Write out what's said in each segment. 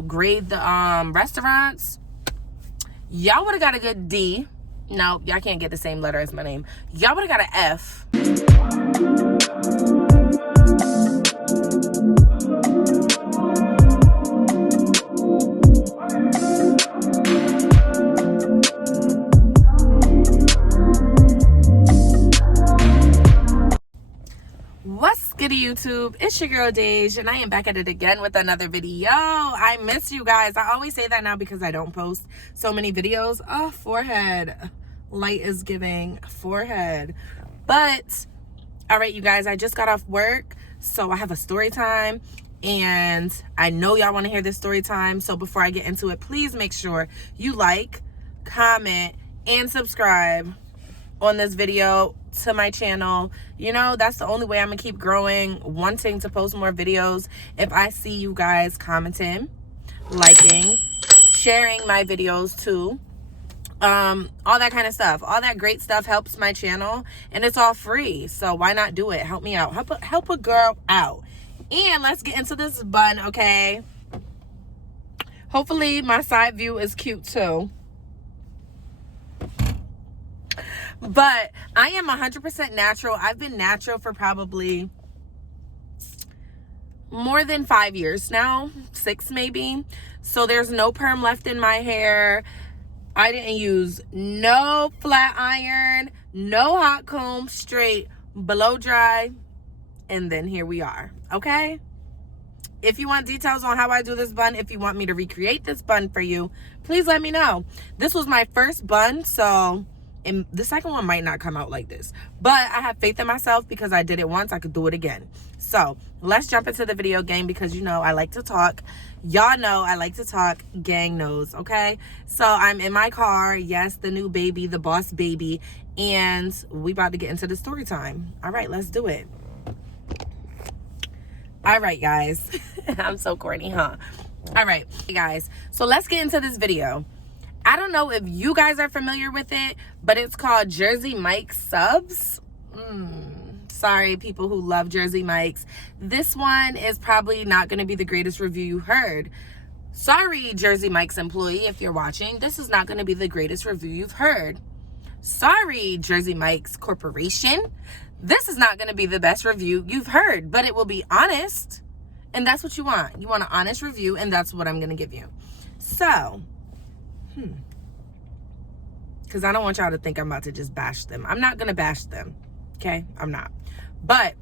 grade the restaurants, y'all would have got a good D. No, y'all can't get the same letter as my name. Y'all would have got an F. What's good, YouTube? It's your girl Dej, and I am back at it again with another video. I miss you guys. I always say that now because I don't post so many videos. Oh, forehead. Light is giving forehead. But, all right, you guys, I just got off work, so I have a story time, and I know y'all want to hear this story time. So before I get into it, please make sure you like, comment, and subscribe on this video to my channel. You know, that's the only way I'm gonna keep growing, wanting to post more videos. If I see you guys commenting, liking, sharing my videos too, all that kind of stuff, all that great stuff helps my channel, and it's all free. So why not do it? Help me out, help a girl out. And let's get into this bun, okay? Hopefully my side view is cute too. But I am 100% natural. I've been natural for probably more than 5 years now, 6 maybe. So there's no perm left in my hair. I didn't use no flat iron, no hot comb, straight blow dry. And then here we are, okay? If you want details on how I do this bun, if you want me to recreate this bun for you, please let me know. This was my first bun, so... and the second one might not come out like this, but I have faith in myself because I did it once. I could do it again. So let's jump into the video, gang, because you know I like to talk. Y'all know I like to talk. Gang knows, okay? So I'm in my car. Yes, the new baby, the boss baby, and we about to get into the story time. All right, let's do it. All right, guys. I'm so corny, huh? All right, guys. So let's get into this video. I don't know if you guys are familiar with it, but it's called Jersey Mike's Subs. Sorry, people who love Jersey Mike's. This one is probably not going to be the greatest review you heard. Sorry, Jersey Mike's employee, if you're watching. This is not going to be the greatest review you've heard. Sorry, Jersey Mike's Corporation. This is not going to be the best review you've heard, but it will be honest. And that's what you want. You want an honest review, and that's what I'm going to give you. So... because I don't want y'all to think I'm about to just bash them. I'm not gonna bash them, okay? I'm not. But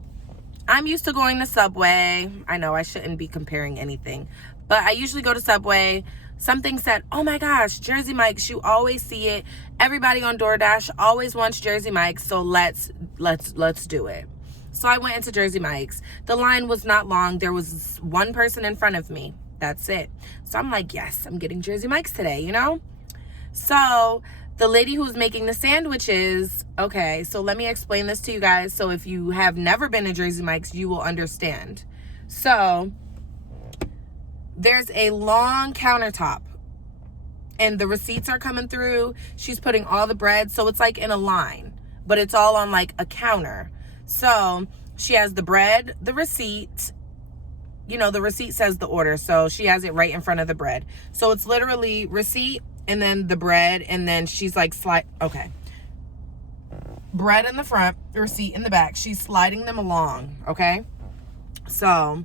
I'm used to going to Subway. I know I shouldn't be comparing anything, but I usually go to Subway. Something said, oh my gosh, Jersey Mike's, you always see it. Everybody on DoorDash always wants Jersey Mike's, so let's do it. So I went into Jersey Mike's. The line was not long. There was one person in front of me. That's it. So I'm like, yes, I'm getting Jersey Mike's today, you know? So the lady who's making the sandwiches, okay, so let me explain this to you guys. So if you have never been to Jersey Mike's, you will understand. So there's a long countertop and the receipts are coming through. She's putting all the bread. So it's like in a line, but it's all on like a counter. So she has the bread, the receipt. You know, the receipt says the order, so she has it right in front of the bread. So it's literally receipt and then the bread, and then she's like okay. Bread in the front, receipt in the back. She's sliding them along, okay? So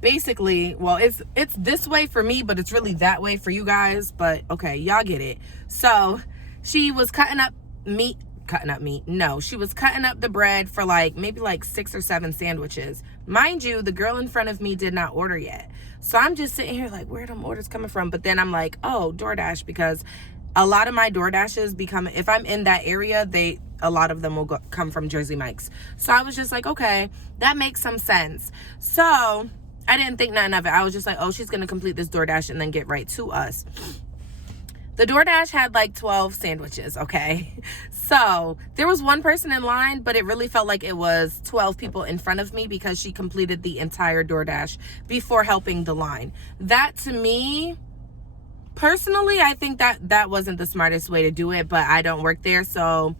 basically, well, it's this way for me, but it's really that way for you guys. But okay, y'all get it. So she was cutting up meat. No, she was cutting up the bread for like maybe like 6 or 7 sandwiches. Mind you, the girl in front of me did not order yet. So I'm just sitting here like, where are them orders coming from? But then I'm like, oh, DoorDash, because a lot of my DoorDashes become, if I'm in that area, a lot of them will come from Jersey Mike's. So I was just like, okay, that makes some sense. So I didn't think nothing of it. I was just like, oh, she's going to complete this DoorDash and then get right to us. The DoorDash had like 12 sandwiches, okay? So there was one person in line, but it really felt like it was 12 people in front of me because she completed the entire DoorDash before helping the line. That, to me, personally, I think that wasn't the smartest way to do it, but I don't work there, so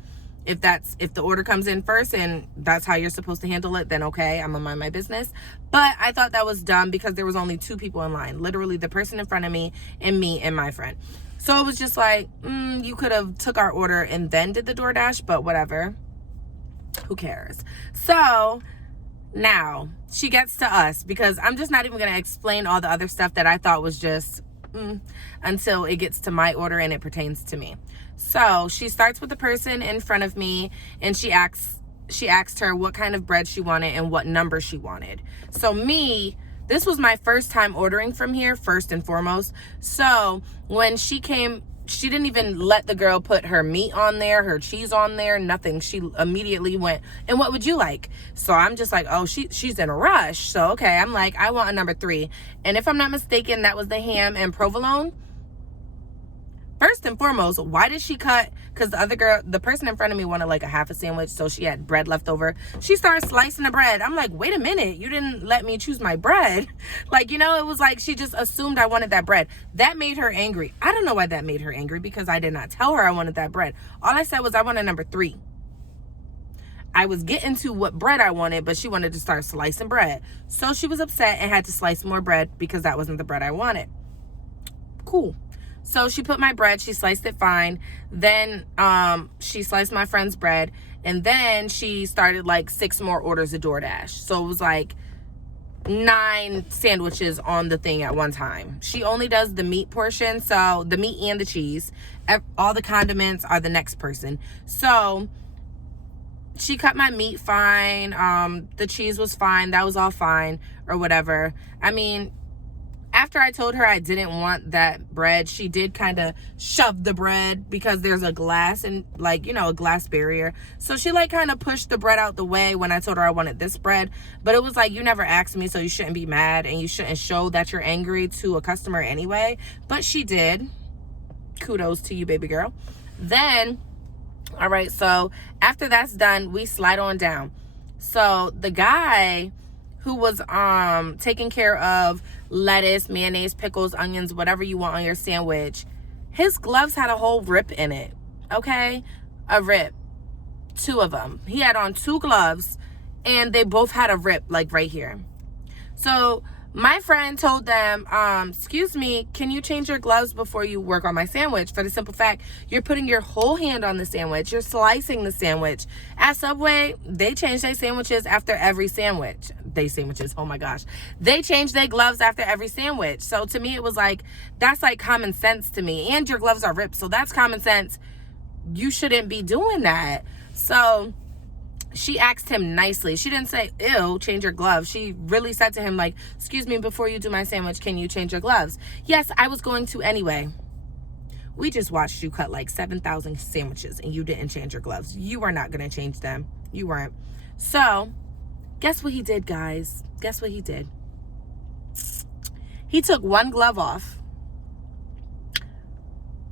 If the order comes in first and that's how you're supposed to handle it, then okay, I'm gonna mind my business. But I thought that was dumb because there was only 2 people in line, literally the person in front of me and my friend. So it was just like, you could have took our order and then did the DoorDash, but whatever, who cares? So now she gets to us, because I'm just not even gonna explain all the other stuff that I thought was just until it gets to my order and it pertains to me. So she starts with the person in front of me, and she asked her what kind of bread she wanted and what number she wanted. So this was my first time ordering from here, first and foremost. So when she came, she didn't even let the girl put her meat on there, her cheese on there, nothing. She immediately went, and what would you like? So I'm just like, oh, she's in a rush. So, okay, I'm like, I want a number 3. And if I'm not mistaken, that was the ham and provolone. First and foremost, why did she cut? Because the person in front of me wanted like a half a sandwich, so she had bread left over. She started slicing the bread. I'm like, wait a minute, you didn't let me choose my bread. Like, it was like she just assumed I wanted that bread. That made her angry. I don't know why that made her angry, because I did not tell her I wanted that bread. All I said was I want a number 3. I was getting to what bread I wanted, but she wanted to start slicing bread. So she was upset and had to slice more bread because that wasn't the bread I wanted. Cool. So she put my bread, she sliced it fine. Then she sliced my friend's bread. And then she started like 6 more orders of DoorDash. So it was like 9 sandwiches on the thing at one time. She only does the meat portion, so the meat and the cheese. All the condiments are the next person. So she cut my meat fine. The cheese was fine. That was all fine or whatever. I mean, after I told her I didn't want that bread, she did kind of shove the bread because there's a glass and a glass barrier. So she kind of pushed the bread out the way when I told her I wanted this bread. But it was like, you never asked me, so you shouldn't be mad and you shouldn't show that you're angry to a customer anyway. But she did. Kudos to you, baby girl. Then, all right, so after that's done, we slide on down. So the guy who was taking care of lettuce, mayonnaise, pickles, onions, whatever you want on your sandwich, his gloves had a whole rip in it. Okay? A rip. 2 of them. He had on 2 gloves, and they both had a rip, right here. So my friend told them, excuse me, can you change your gloves before you work on my sandwich? For the simple fact, you're putting your whole hand on the sandwich. You're slicing the sandwich. At Subway, they change their sandwiches after every sandwich. Oh my gosh. They change their gloves after every sandwich. So to me, it was like, that's like common sense to me. And your gloves are ripped, so that's common sense. You shouldn't be doing that. So she asked him nicely. She didn't say, ew, change your gloves. She really said to him, excuse me, before you do my sandwich, can you change your gloves? Yes, I was going to anyway. We just watched you cut 7,000 sandwiches and you didn't change your gloves. You are not going to change them. You weren't. So, guess what he did, guys? Guess what he did? He took 1 glove off.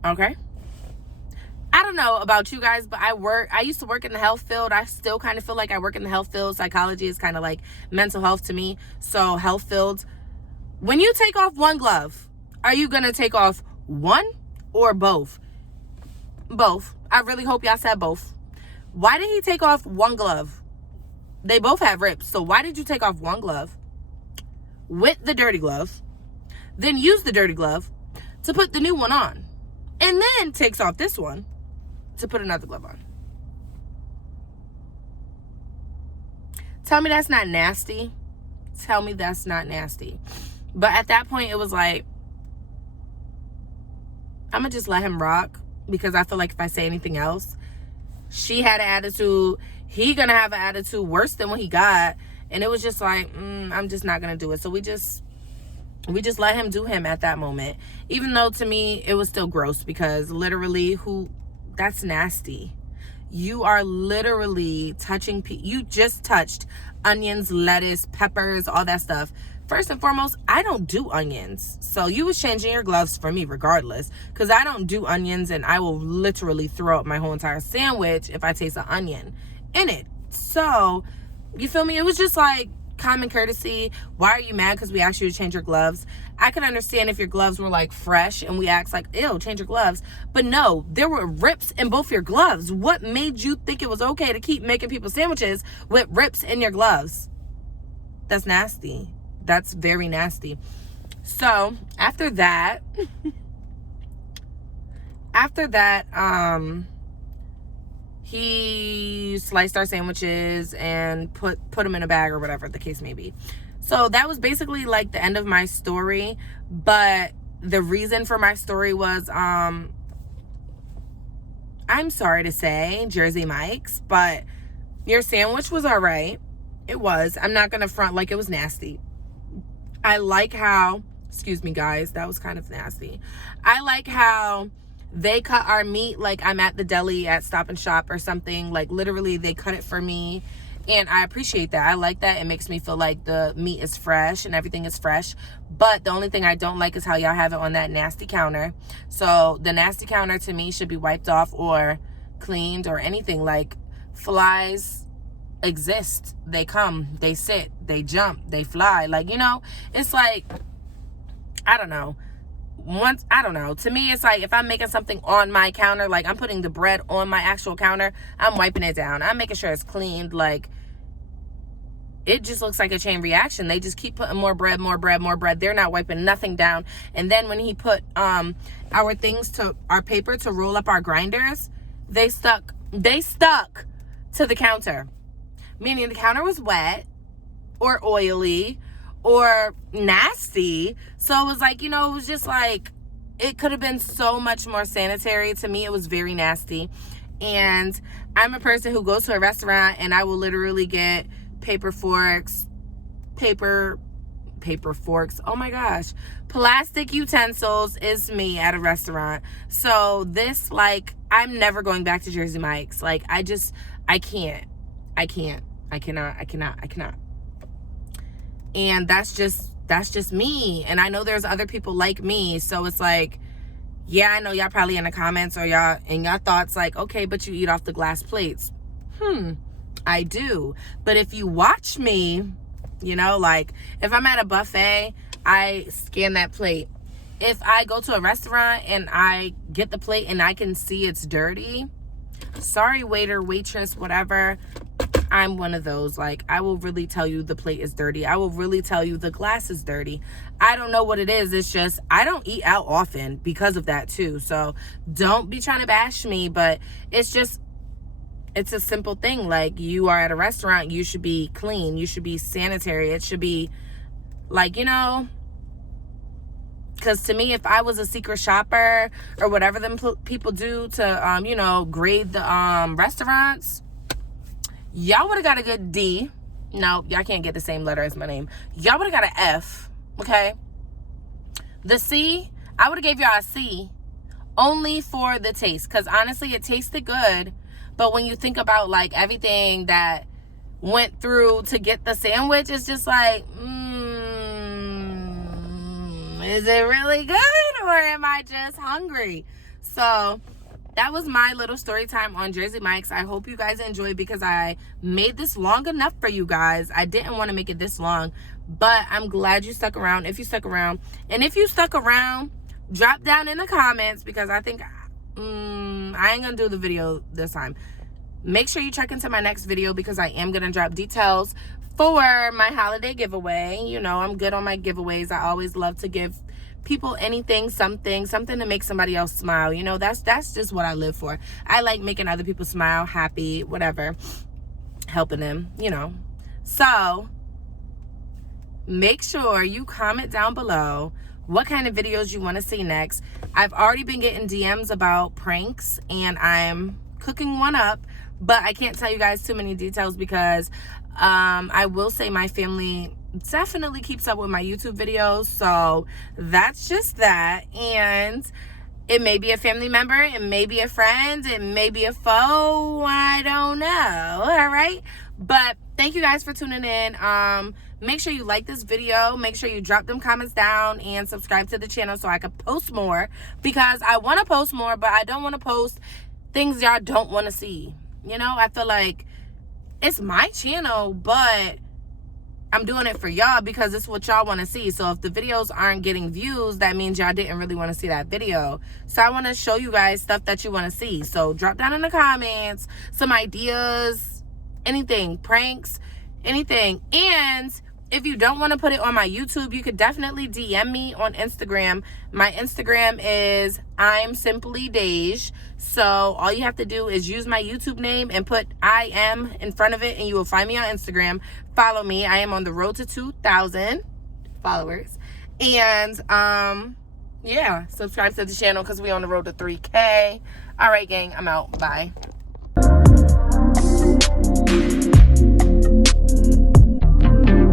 Okay? I don't know about you guys, but I used to work in the health field. I still kind of feel like I work in the health field. Psychology is kind of like mental health to me. So health fields, when you take off 1 glove, are you going to take off 1 or both? Both. I really hope y'all said both. Why did he take off 1 glove? They both have rips. So why did you take off 1 glove with the dirty glove, then use the dirty glove to put the new one on, and then takes off this one to put another glove on? Tell me that's not nasty. Tell me that's not nasty. But at that point, it was like, I'm going to just let him rock, because I feel like if I say anything else, she had an attitude, he going to have an attitude worse than what he got. And it was just like, I'm just not going to do it. So we just let him do him at that moment. Even though to me, it was still gross, because literally, that's nasty. You are literally touching, you just touched onions, lettuce, peppers, all that stuff. First and foremost, I don't do onions. So you was changing your gloves for me regardless, because I don't do onions, and I will literally throw up my whole entire sandwich if I taste an onion in it. So, you feel me? It was just like common courtesy. Why are you mad because we asked you to change your gloves? I could understand if your gloves were like fresh and we asked like, ew, change your gloves. But no, there were rips in both your gloves. What made you think it was okay to keep making people sandwiches with rips in your gloves? That's nasty. That's very nasty. So after that, he sliced our sandwiches and put them in a bag or whatever the case may be. So that was basically like the end of my story. But the reason for my story was, I'm sorry to say, Jersey Mike's, but your sandwich was all right. It was. I'm not going to front like it was nasty. I like how, excuse me guys, that was kind of nasty. I like how they cut our meat like I'm at the deli at Stop and Shop or something. Like literally they cut it for me, and I appreciate that. I like that. It makes me feel like the meat is fresh and everything is fresh. But the only thing I don't like is how y'all have it on that nasty counter. So the nasty counter to me should be wiped off or cleaned or anything. Like, flies exist, they come, they sit, they jump, they fly. Like, you know, it's like, I don't know. To me, it's like if I'm making something on my counter, like I'm putting the bread on my actual counter, I'm wiping it down. I'm making sure it's cleaned. Like, it just looks like a chain reaction. They just keep putting more bread. They're not wiping nothing down. And then when he put our paper to roll up our grinders, they stuck to the counter. Meaning the counter was wet or oily or nasty. So it was like, you know, it was just like, it could have been so much more sanitary. To me, it was very nasty. And I'm a person who goes to a restaurant and I will literally get paper forks, oh my gosh, plastic utensils is me at a restaurant. So this, like, I'm never going back to Jersey Mike's. Like, I cannot. And that's just me. And I know there's other people like me. So it's like, yeah, I know y'all probably in the comments or y'all in your thoughts like, okay, but you eat off the glass plates. I do. But if you watch me, you know, like if I'm at a buffet, I scan that plate. If I go to a restaurant and I get the plate and I can see it's dirty, sorry, waiter, waitress, whatever, I'm one of those. Like, I will really tell you the plate is dirty. I will really tell you the glass is dirty. I don't know what it is. It's just, I don't eat out often because of that too. So don't be trying to bash me, but it's just, it's a simple thing. Like, you are at a restaurant, you should be clean. You should be sanitary. It should be like, you know, because to me, if I was a secret shopper or whatever them people do to, you know, grade the restaurants, y'all would have got a good D. No, y'all can't get the same letter as my name. Y'all would have got an F, okay? The C, I would have gave y'all a C only for the taste. Because honestly, it tasted good. But when you think about, like, everything that went through to get the sandwich, it's just like, is it really good? Or am I just hungry? So that was my little story time on Jersey Mike's. I hope you guys enjoyed because I made this long enough for you guys. I didn't want to make it this long, but I'm glad you stuck around. If you stuck around, and if you stuck around, drop down in the comments because I think I ain't gonna do the video this time. Make sure you check into my next video because I am gonna drop details for my holiday giveaway. You know, I'm good on my giveaways. I always love to give people anything, something to make somebody else smile. You know, that's just what I live for. I like making other people smile, happy, whatever, helping them, you know. So make sure you comment down below what kind of videos you want to see next. I've already been getting DMs about pranks and I'm cooking one up, but I can't tell you guys too many details because I will say my family definitely keeps up with my YouTube videos, so that's just that. And it may be a family member, it may be a friend, it may be a foe, I don't know. All right, but thank you guys for tuning in. Make sure you like this video, make sure you drop them comments down and subscribe to the channel so I can post more, because I want to post more, but I don't want to post things y'all don't want to see. You know, I feel like it's my channel, but I'm doing it for y'all because it's what y'all want to see. So if the videos aren't getting views, that means y'all didn't really want to see that video. So I want to show you guys stuff that you want to see. So drop down in the comments some ideas, anything, pranks, anything. And if you don't want to put it on my YouTube, you could definitely DM me on Instagram. My Instagram is I'm Simply Dej. So all you have to do is use my YouTube name and put I am in front of it, and you will find me on Instagram. Follow me. I am on the road to 2,000 followers. And yeah, subscribe to the channel because we on the road to 3K. All right, gang, I'm out. Bye.